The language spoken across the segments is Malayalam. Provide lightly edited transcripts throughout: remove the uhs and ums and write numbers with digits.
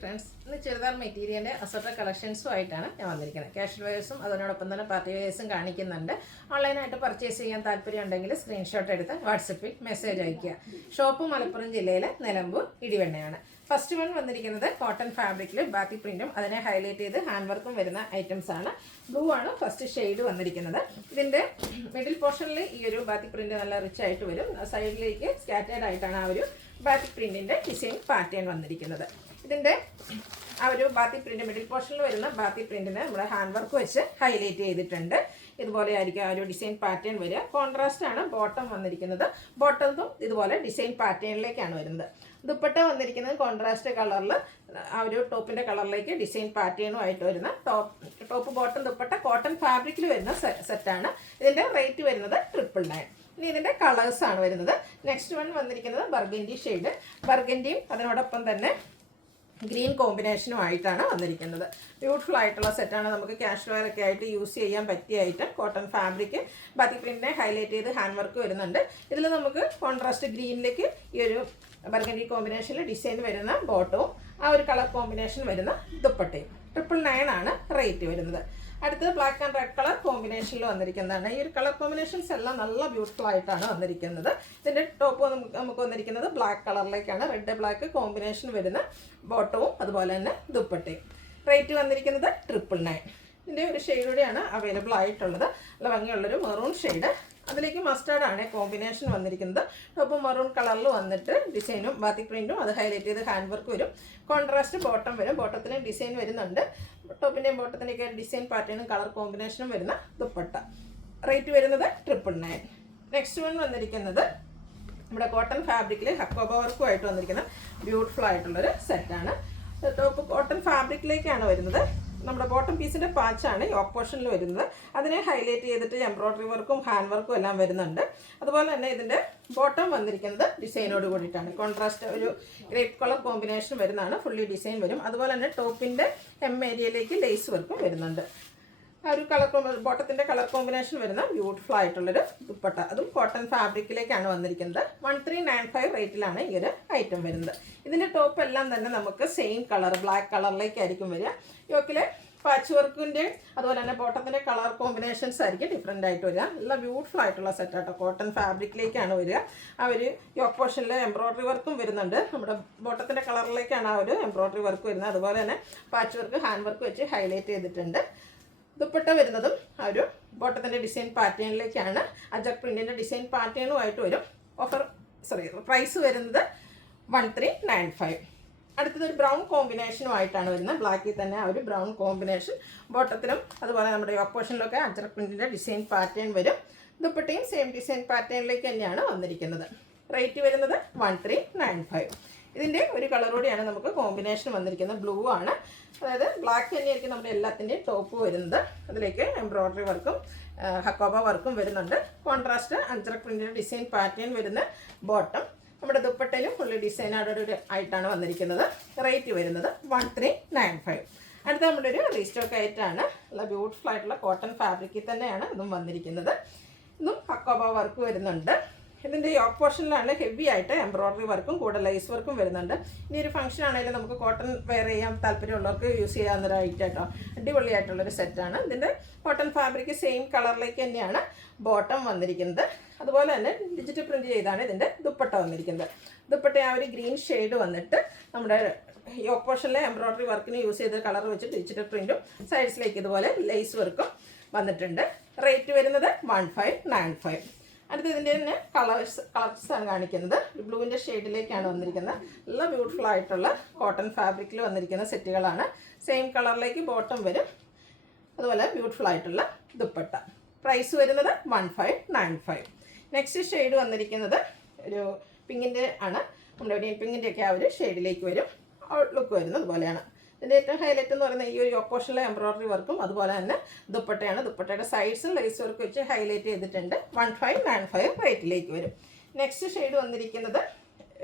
ഫ്രണ്ട്സ്, ഇന്ന് ചുരിദാർ മെറ്റീരിയലിൻ്റെ അസോർട്ട കളക്ഷൻസുമായിട്ടാണ് ഞാൻ വന്നിരിക്കുന്നത്. കാഷ്വൽ വെയേഴ്സും അതോടൊപ്പം തന്നെ പാർട്ടി വെയേഴ്സും കാണിക്കുന്നുണ്ട്. ഓൺലൈനായിട്ട് പർച്ചേസ് ചെയ്യാൻ താല്പര്യം ഉണ്ടെങ്കിൽ സ്ക്രീൻഷോട്ട് എടുത്ത് വാട്സപ്പിൽ മെസ്സേജ് അയയ്ക്കുക. ഷോപ്പ് മലപ്പുറം ജില്ലയിലെ നിലമ്പൂർ ഇടിവണ്ണയാണ്. ഫസ്റ്റ് വൺ വന്നിരിക്കുന്നത് കോട്ടൺ ഫാബ്രിക്കിൽ ബാത്തി പ്രിൻറ്റും അതിനെ ഹൈലൈറ്റ് ചെയ്ത് ഹാൻഡ് വർക്കും വരുന്ന ഐറ്റംസ് ആണ്. ബ്ലൂ ആണ് ഫസ്റ്റ് ഷെയ്ഡ് വന്നിരിക്കുന്നത്. ഇതിൻ്റെ മിഡിൽ പോർഷനിൽ ഈ ഒരു ബാത്തി പ്രിൻറ്റ് നല്ല റിച്ച് ആയിട്ട് വരും. സൈഡിലേക്ക് സ്കാറ്റേഡ് ആയിട്ടാണ് ആ ഒരു ബാത്തി പ്രിൻറ്റിൻ്റെ ഡിസൈൻ പാറ്റേൺ വന്നിരിക്കുന്നത്. ഇതിൻ്റെ ആ ഒരു ബാത്തി പ്രിൻറ്റ് മിഡിൽ പോർഷനിൽ വരുന്ന ബാത്തി പ്രിൻറ്റിന് നമ്മുടെ ഹാൻഡ് വർക്ക് വെച്ച് ഹൈലൈറ്റ് ചെയ്തിട്ടുണ്ട്. ഇതുപോലെ ആയിരിക്കും ആ ഒരു ഡിസൈൻ പാറ്റേൺ വരിക. കോൺട്രാസ്റ്റ് ആണ് ബോട്ടം വന്നിരിക്കുന്നത്. ബോട്ടത്തും ഇതുപോലെ ഡിസൈൻ പാറ്റേണിലേക്കാണ് വരുന്നത്. ദുപ്പട്ട വന്നിരിക്കുന്നത് കോൺട്രാസ്റ്റ് കളറിൽ ആ ഒരു ടോപ്പിൻ്റെ കളറിലേക്ക് ഡിസൈൻ പാറ്റേണും ആയിട്ട് വരുന്ന ടോപ്പ് ബോട്ടം ദുപ്പട്ട കോട്ടൺ ഫാബ്രിക്കിൽ വരുന്ന സെറ്റാണ്. ഇതിൻ്റെ റേറ്റ് വരുന്നത് 999. ഇനി ഇതിൻ്റെ കളേഴ്സാണ് വരുന്നത്. നെക്സ്റ്റ് വൺ വന്നിരിക്കുന്നത് ബർഗൻഡി ഷെയ്ഡ്. ബർഗൻഡിയും അതിനോടൊപ്പം തന്നെ ഗ്രീൻ കോമ്പിനേഷനും ആയിട്ടാണ് വന്നിരിക്കുന്നത്. ബ്യൂട്ടിഫുൾ ആയിട്ടുള്ള സെറ്റാണ്. നമുക്ക് ക്യാഷ് വെയർ ഒക്കെ ആയിട്ട് യൂസ് ചെയ്യാൻ പറ്റിയ ഐറ്റം. കോട്ടൺ ഫാബ്രിക് ബാത്തി പ്രിൻറ്റിനെ ഹൈലൈറ്റ് ചെയ്ത് ഹാൻഡ് വർക്ക് വരുന്നുണ്ട്. ഇതിൽ നമുക്ക് കോൺട്രാസ്റ്റ് ഗ്രീനിലേക്ക് ഈ ഒരു ബർഗൻഡി കോമ്പിനേഷനിൽ ഡിസൈൻ വരുന്ന ബോട്ടവും ആ ഒരു കളർ കോമ്പിനേഷൻ വരുന്ന ദുപ്പട്ടയും 999 ആണ് റേറ്റ് വരുന്നത്. അടുത്തത് ബ്ലാക്ക് ആൻഡ് റെഡ് കളർ കോമ്പിനേഷനിൽ വന്നിരിക്കുന്നതാണ്. ഈ ഒരു കളർ കോമ്പിനേഷൻസ് എല്ലാം നല്ല ബ്യൂട്ടിഫുൾ ആയിട്ടാണ് വന്നിരിക്കുന്നത്. ഇതിൻ്റെ ടോപ്പ് നമുക്ക് വന്നിരിക്കുന്നത് ബ്ലാക്ക് കളറിലേക്കാണ്. റെഡ് ബ്ലാക്ക് കോമ്പിനേഷൻ വരുന്ന ബോട്ടവും അതുപോലെ തന്നെ ദുപ്പട്ടയും. റേറ്റ് വന്നിരിക്കുന്നത് 999. ഇതിൻ്റെ ഒരു ഷെയ്ഡ് കൂടിയാണ് അവൈലബിൾ ആയിട്ടുള്ളത്. നല്ല ഭംഗിയുള്ളൊരു മെറൂൺ ഷെയ്ഡ്. അതിലേക്ക് മസ്റ്റാർഡാണ് കോമ്പിനേഷൻ വന്നിരിക്കുന്നത്. ടോപ്പ് മെറൂൺ കളറിൽ വന്നിട്ട് ഡിസൈനും ബാത്തി പ്രിൻറ്റും അത് ഹൈലൈറ്റ് ചെയ്ത് ഹാൻഡ് വർക്ക് വരും. കോൺട്രാസ്റ്റ് ബോട്ടം വരും. ബോട്ടത്തിന് ഡിസൈൻ വരുന്നുണ്ട്. ടോപ്പിൻ്റെയും ബോട്ടത്തിൻ്റെയൊക്കെ ഡിസൈൻ പാറ്റേണും കളർ കോമ്പിനേഷനും വരുന്ന ദുപ്പട്ട. റേറ്റ് വരുന്നത് 999. നെക്സ്റ്റ് വൺ വന്നിരിക്കുന്നത് നമ്മുടെ കോട്ടൺ ഫാബ്രിക്കിൽ ഹക്കോബ വർക്കുമായിട്ട് വന്നിരിക്കുന്ന ബ്യൂട്ടിഫുൾ ആയിട്ടുള്ളൊരു സെറ്റാണ്. ടോപ്പ് കോട്ടൺ ഫാബ്രിക്കിലേക്കാണ് വരുന്നത്. നമ്മുടെ ബോട്ടം പീസിൻ്റെ പാച്ചാണ് യോക്ക് പോർഷനിൽ വരുന്നത്. അതിനെ ഹൈലൈറ്റ് ചെയ്തിട്ട് എംബ്രോയ്ഡറി വർക്കും ഹാൻഡ് വർക്കും എല്ലാം വരുന്നുണ്ട്. അതുപോലെ തന്നെ ഇതിൻ്റെ ബോട്ടം വന്നിരിക്കുന്നത് ഡിസൈനോട് കൂടിയിട്ടാണ്. കോൺട്രാസ്റ്റ് ഒരു ഗ്രേപ്പ് കളർ കോമ്പിനേഷൻ വരുന്നതാണ്. ഫുള്ളി ഡിസൈൻ വരും. അതുപോലെ തന്നെ ടോപ്പിൻ്റെ ഏരിയയിലേക്ക് ലേസ് വർക്കും വരുന്നുണ്ട്. ആ ഒരു ബോട്ടത്തിൻ്റെ കളർ കോമ്പിനേഷൻ വരുന്ന ബ്യൂട്ടിഫുൾ ആയിട്ടുള്ളൊരു ദുപ്പട്ട. അതും കോട്ടൺ ഫാബ്രിക്കിലേക്കാണ് വന്നിരിക്കുന്നത്. 1395 റേറ്റിലാണ് ഈ ഒരു ഐറ്റം വരുന്നത്. ഇതിൻ്റെ ടോപ്പ് എല്ലാം തന്നെ നമുക്ക് സെയിം കളർ ബ്ലാക്ക് കളറിലേക്കായിരിക്കും വരിക. യോക്കിലെ പാച്ച് വർക്കിൻ്റെ അതുപോലെ തന്നെ ബോട്ടത്തിൻ്റെ കളർ കോമ്പിനേഷൻസ് ആയിരിക്കും ഡിഫറെൻ്റ് ആയിട്ട് വരിക. നല്ല ബ്യൂട്ടിഫുൾ ആയിട്ടുള്ള സെറ്റാട്ടോ. കോട്ടൺ ഫാബ്രിക്കിലേക്കാണ് വരിക. ആ ഒരു യോക്ക് പോർഷനിൽ എംബ്രോയ്ഡറി വർക്കും വരുന്നുണ്ട്. നമ്മുടെ ബോട്ടത്തിൻ്റെ കളറിലേക്കാണ് ആ ഒരു എംബ്രോയ്ഡറി വർക്ക് വരുന്നത്. അതുപോലെ തന്നെ പാച്ച് വർക്ക് ഹാൻഡ് വർക്ക് വെച്ച് ഹൈലൈറ്റ് ചെയ്തിട്ടുണ്ട്. ദുപ്പട്ട വരുന്നതും ആ ഒരു ബോട്ടത്തിൻ്റെ ഡിസൈൻ പാറ്റേണിലേക്കാണ്. അജക് പ്രിൻറ്റിൻ്റെ ഡിസൈൻ പാറ്റേണുമായിട്ട് വരും. പ്രൈസ് വരുന്നത് 1395. അടുത്തതൊരു ബ്രൗൺ കോമ്പിനേഷനുമായിട്ടാണ് വരുന്നത്. ബ്ലാക്കിൽ തന്നെ ആ ഒരു ബ്രൗൺ കോമ്പിനേഷൻ ബോട്ടത്തിലും അതുപോലെ നമ്മുടെ ഓപ്പോഷനിലൊക്കെ അജക് പ്രിൻറ്റിൻ്റെ ഡിസൈൻ പാറ്റേൺ വരും. ദുപ്പട്ടയും സെയിം ഡിസൈൻ പാറ്റേണിലേക്ക് തന്നെയാണ് വന്നിരിക്കുന്നത്. റേറ്റ് വരുന്നത് 1395. ഇതിൻ്റെ ഒരു കളർ കൂടിയാണ് നമുക്ക് കോമ്പിനേഷൻ വന്നിരിക്കുന്നത്. ബ്ലൂ ആണ്. അതായത് ബ്ലാക്ക് തന്നെയായിരിക്കും നമ്മുടെ എല്ലാത്തിൻ്റെയും ടോപ്പ് വരുന്നത്. അതിലേക്ക് എംബ്രോയ്ഡറി വർക്കും ഹക്കോബ വർക്കും വരുന്നുണ്ട്. കോൺട്രാസ്റ്റ് അഞ്ചറക് പ്രിൻറ്റിൻ്റെ ഡിസൈൻ പാറ്റേൺ വരുന്ന ബോട്ടം. നമ്മുടെ ദുപ്പട്ടയിലും ഫുള്ളി ഡിസൈനോട് ആയിട്ടാണ് വന്നിരിക്കുന്നത്. റേറ്റ് വരുന്നത് 1395. അടുത്ത നമ്മുടെ ഒരു റീസ്റ്റോക്ക് ആയിട്ടാണ്. നല്ല ബ്യൂട്ടിഫുൾ ആയിട്ടുള്ള കോട്ടൺ ഫാബ്രിക്കിൽ തന്നെയാണ് ഇതും വന്നിരിക്കുന്നത്. ഇതും ഹക്കോബ വർക്ക് വരുന്നുണ്ട്. ഇതിൻ്റെ യോക്ക് പോർഷനിലാണ് ഹെവി ആയിട്ട് എംബ്രോയ്ഡറി വർക്കും കൂടെ ലേസ് വർക്കും വരുന്നുണ്ട്. ഇനി ഒരു ഫംഗ്ഷൻ ആണെങ്കിലും നമുക്ക് കോട്ടൺ വെയർ ചെയ്യാൻ താല്പര്യമുള്ളവർക്ക് യൂസ് ചെയ്യാവുന്നൊരു ഐറ്റം കേട്ടോ. അടിപൊളിയായിട്ടുള്ളൊരു സെറ്റാണ്. ഇതിൻ്റെ കോട്ടൺ ഫാബ്രിക് സെയിം കളറിലേക്ക് തന്നെയാണ് ബോട്ടം വന്നിരിക്കുന്നത്. അതുപോലെ തന്നെ ഡിജിറ്റൽ പ്രിൻറ്റ് ചെയ്താണ് ഇതിൻ്റെ ദുപ്പട്ട വന്നിരിക്കുന്നത്. ദുപ്പട്ട ആ ഒരു ഗ്രീൻ ഷെയ്ഡ് വന്നിട്ട് നമ്മുടെ യോക്ക് പോർഷനിലെ എംബ്രോയ്ഡറി വർക്കിന് യൂസ് ചെയ്ത കളർ വെച്ച് ഡിജിറ്റൽ പ്രിൻറ്റും സൈഡ്സിലേക്ക് ഇതുപോലെ ലേസ് വർക്കും വന്നിട്ടുണ്ട്. റേറ്റ് വരുന്നത് 1595. അടുത്ത ഇതിൻ്റെ തന്നെ കളേഴ്സാണ് കാണിക്കുന്നത്. ബ്ലൂവിൻ്റെ ഷെയ്ഡിലേക്കാണ് വന്നിരിക്കുന്നത്. നല്ല ബ്യൂട്ടിഫുൾ ആയിട്ടുള്ള കോട്ടൺ ഫാബ്രിക്കിൽ വന്നിരിക്കുന്ന സെറ്റുകളാണ്. സെയിം കളറിലേക്ക് ബോട്ടം വരും. അതുപോലെ ബ്യൂട്ടിഫുൾ ആയിട്ടുള്ള ദുപ്പട്ട. പ്രൈസ് വരുന്നത് 1595. നെക്സ്റ്റ് ഷെയ്ഡ് വന്നിരിക്കുന്നത് ഒരു പിങ്കിൻ്റെ ആണ്. നമ്മുടെ ഒരു പിങ്കിൻ്റെയൊക്കെ ആ ഒരു ഷെയ്ഡിലേക്ക് വരും. ഔട്ട്ലുക്ക് വരുന്നത് അതുപോലെയാണ്. ഇതിൻ്റെ ഏറ്റവും ഹൈലൈറ്റ് എന്ന് പറയുന്നത് ഈ ഒരു ഓപ്പോഷനിലെ എംബ്രോയ്ഡറി വർക്കും അതുപോലെ തന്നെ ദുപ്പട്ടയാണ്. ദുപ്പട്ടയുടെ സൈഡ്സും ലേസ് വർക്ക് വെച്ച് ഹൈലൈറ്റ് ചെയ്തിട്ടുണ്ട്. 1595 റേറ്റിലേക്ക് വരും. നെക്സ്റ്റ് ഷെയ്ഡ് വന്നിരിക്കുന്നത്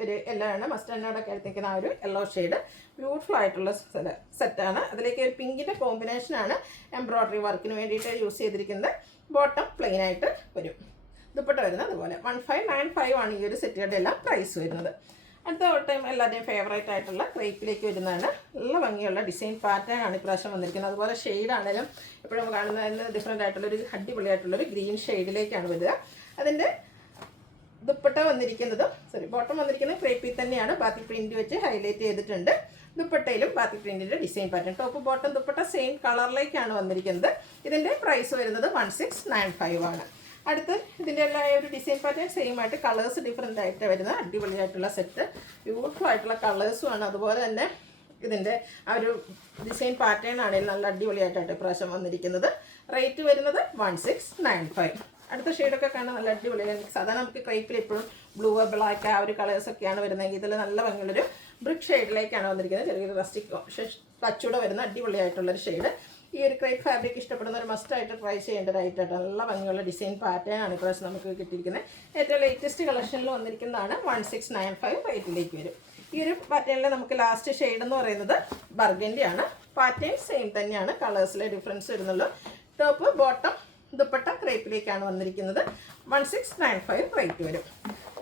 ഒരു യെല്ലോ ആണ്. മസ്റ്റർഡിനോടൊക്കെ എടുത്തിരിക്കുന്ന ആ ഒരു യെല്ലോ ഷെയ്ഡ് ബ്യൂട്ടിഫുൾ ആയിട്ടുള്ള സെറ്റാണ്. അതിലേക്ക് ഒരു പിങ്കിൻ്റെ കോമ്പിനേഷനാണ് എംബ്രോയ്ഡറി വർക്കിന് വേണ്ടിയിട്ട് യൂസ് ചെയ്തിരിക്കുന്നത്. ബോട്ടം പ്ലെയിൻ ആയിട്ട് വരും. ദുപ്പട്ട വരുന്നത് അതുപോലെ 1595 ആണ് ഈ ഒരു സെറ്റുകളുടെ എല്ലാം പ്രൈസ് വരുന്നത്. അടുത്ത ടൈം എല്ലാവരുടെയും ഫേവറേറ്റ് ആയിട്ടുള്ള ക്രേപ്പിലേക്ക് വരുന്നതാണ്. നല്ല ഭംഗിയുള്ള ഡിസൈൻ പാറ്റേൺ ആണ് ഇപ്രാവശ്യം വന്നിരിക്കുന്നത്. അതുപോലെ ഷെയ്ഡാണെങ്കിലും എപ്പോഴും കാണുന്നതിന് ഡിഫറെൻ്റ് ആയിട്ടുള്ളൊരു അടിപൊളിയായിട്ടുള്ളൊരു ഗ്രീൻ ഷെയ്ഡിലേക്കാണ് വരിക. അതിൻ്റെ ദുപ്പട്ട വന്നിരിക്കുന്നത് ബോട്ടം വന്നിരിക്കുന്നത് ക്രേപ്പിൽ തന്നെയാണ്. ബാത്തിക് പ്രിൻറ്റ് വെച്ച് ഹൈലൈറ്റ് ചെയ്തിട്ടുണ്ട്. ദുപ്പട്ടയിലും ബാത്തിക് പ്രിൻറ്റിൻ്റെ design pattern. Top bottom dupatta same കളറിലേക്കാണ് വന്നിരിക്കുന്നത്. ഇതിൻ്റെ പ്രൈസ് വരുന്നത് 1695 ആണ്. അടുത്ത് ഇതിൻ്റെ എല്ലാ ഒരു ഡിസൈൻ പാറ്റേൺ സെയിം ആയിട്ട് കളേഴ്സ് ഡിഫറെൻ്റ് ആയിട്ട് വരുന്ന അടിപൊളിയായിട്ടുള്ള സെറ്റ്. ബ്യൂട്ടിഫുൾ ആയിട്ടുള്ള കളേഴ്സുമാണ്. അതുപോലെ തന്നെ ഇതിൻ്റെ ആ ഒരു ഡിസൈൻ പാറ്റേൺ ആണെങ്കിൽ നല്ല അടിപൊളിയായിട്ടാണ് ഇപ്രാവശ്യം വന്നിരിക്കുന്നത്. റേറ്റ് വരുന്നത് 1695. അടുത്ത ഷെയ്ഡൊക്കെ കാണാൻ നല്ല അടിപൊളിയാണ്. സാധാരണ നമുക്ക് ക്രേപ്പിൽ എപ്പോഴും ബ്ലൂ ബ്ലാക്ക് ആ ഒരു കളേഴ്സൊക്കെയാണ് വരുന്നതെങ്കിൽ ഇതിൽ നല്ല ഭംഗിയുള്ളൊരു ബ്രിക്ക് ഷെയ്ഡിലേക്കാണ് വന്നിരിക്കുന്നത്. ചെറിയൊരു റസ്റ്റിക് പച്ചൂടെ വരുന്ന അടിപൊളിയായിട്ടുള്ളൊരു ഷെയ്ഡ്. ഈ ഒരു ക്രേപ്പ് ഫാബ്രിക് ഇഷ്ടപ്പെടുന്ന ഒരു മസ്റ്റായിട്ട് ട്രൈ ചെയ്യേണ്ടതായിട്ടാണ്. നല്ല ഭംഗിയുള്ള ഡിസൈൻ പാറ്റേൺ ആണ് ഇപ്രാവശ്യം നമുക്ക് കിട്ടിയിരിക്കുന്നത്. ഏറ്റവും ലേറ്റസ്റ്റ് കളക്ഷനിൽ വന്നിരിക്കുന്നതാണ് 1695 റേറ്റിലേക്ക് വരും. ഈ ഒരു പാറ്റേണിൽ നമുക്ക് ലാസ്റ്റ് ഷെയ്ഡ് എന്ന് പറയുന്നത് ബർഗൻഡി ആണ്. പാറ്റേൺ സെയിം തന്നെയാണ്, കളേഴ്സിലെ ഡിഫറൻസ് വരുന്നുള്ളൂ. ടോപ്പ് ബോട്ടം ദുപ്പട്ട ക്രേപ്പിലേക്കാണ് വന്നിരിക്കുന്നത്. 1695 റേറ്റ് വരും.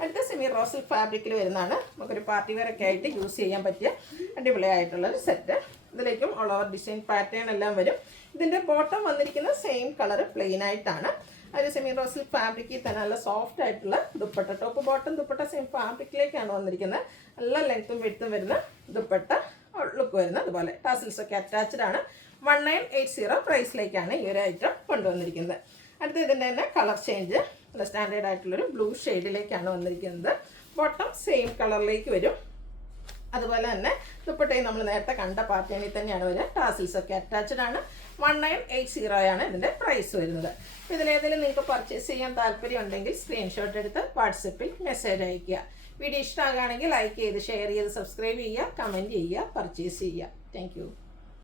അടുത്ത സെമി റോസിൽ ഫാബ്രിക്കിൽ വരുന്നതാണ്. നമുക്കൊരു പാർട്ടി വെയർ ഒക്കെ ആയിട്ട് യൂസ് ചെയ്യാൻ പറ്റിയ അടിപൊളിയായിട്ടുള്ളൊരു സെറ്റ്. ഇതിലേക്കും ഓൾ ഓവർ ഡിസൈൻ പാറ്റേൺ എല്ലാം വരും. ഇതിൻ്റെ ബോട്ടം വന്നിരിക്കുന്നത് സെയിം കളർ പ്ലെയിൻ ആയിട്ടാണ്. ഒരു സെമി റോസിൽ ഫാബ്രിക്കിൽ തന്നെ നല്ല സോഫ്റ്റ് ആയിട്ടുള്ള dupatta. Top bottom dupatta same ഫാബ്രിക്കിലേക്കാണ് വന്നിരിക്കുന്നത്. നല്ല ലെങ്ത്തും വിഡ്ത്തും വരുന്ന ദുപ്പട്ട ലുക്ക് വരുന്നത്. അതുപോലെ ടാസിൽസ് ഒക്കെ അറ്റാച്ച്ഡ് ആണ്. 1980 പ്രൈസിലേക്കാണ് ഈ ഒരു ഐറ്റം കൊണ്ടുവന്നിരിക്കുന്നത്. അടുത്ത ഇതിൻ്റെ തന്നെ കളർ ചേഞ്ച് നല്ല സ്റ്റാൻഡേർഡ് ആയിട്ടുള്ളൊരു ബ്ലൂ ഷെയ്ഡിലേക്കാണ് വന്നിരിക്കുന്നത്. ബോട്ടം സെയിം കളറിലേക്ക് വരും. അതുപോലെ തന്നെ ദുപ്പട്ടയും നമ്മൾ നേരത്തെ കണ്ട പാറ്റേണിൽ തന്നെയാണ് വരിക. ടാസിൽസ് ഒക്കെ അറ്റാച്ച്ഡ് ആണ്. 1980 ആണ് ഇതിൻ്റെ പ്രൈസ് വരുന്നത്. അപ്പോൾ ഇതിലേതെങ്കിലും നിങ്ങൾക്ക് പർച്ചേസ് ചെയ്യാൻ താല്പര്യം ഉണ്ടെങ്കിൽ സ്ക്രീൻഷോട്ട് എടുത്ത് വാട്സപ്പിൽ മെസ്സേജ് അയയ്ക്കുക. വീഡിയോ ഇഷ്ടമാകുകയാണെങ്കിൽ ലൈക്ക് ചെയ്ത് ഷെയർ ചെയ്ത് സബ്സ്ക്രൈബ് ചെയ്യുക, കമൻറ്റ് ചെയ്യുക, പർച്ചേസ് ചെയ്യുക. താങ്ക്